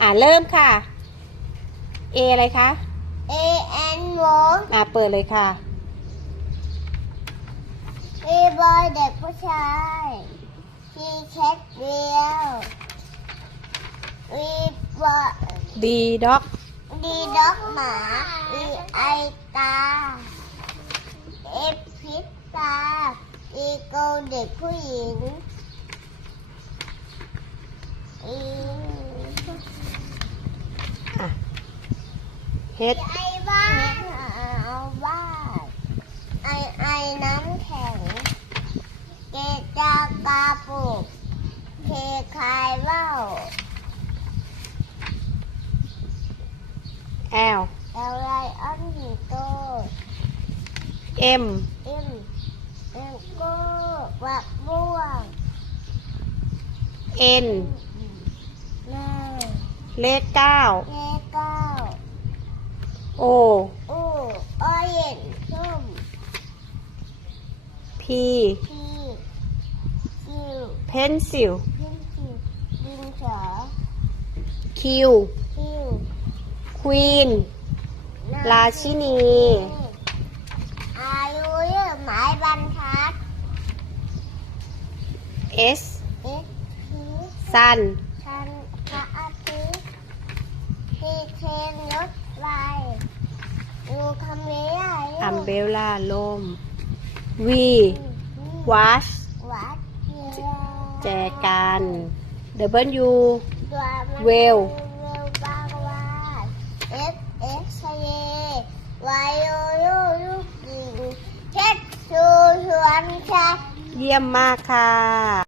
อ่าเริ่มค่ะ A อะไรคะ A N หมูอ่าเปิดเลยค่ะ A บอยเด็กผู้ชาย T แคทเดียว V บอย D dog D ด็อกหมา E ไอตา F พิษตา E โกเด็กผู้หญิง E อะ H ไอบ้านเอาบ้านไอไอน้ำแข็ง เกจากาปุกเคคายว่าว L เอลไลออนหิโต M เอ็มเอ็มโก้วักม่วง N แม่เลขเก้าเกเก้า O อูออเย็นส้ม P พีคิว pencil พิมพ์ดินสอ Q คิว queen ราชินี อายุเยอะหมายบรรทัด S เอ็กซ์ sun ชันพระอาทิตย์ทีเทนรถไฟดูคำนี้ได้ umbrella ลม V watch วัดเจียแจกัน W ตัวมันเวล เวลบางวาด F X เยวายยโยลูกหญิงเช็ดชูชวนชาเยี่ยมมากค่ะ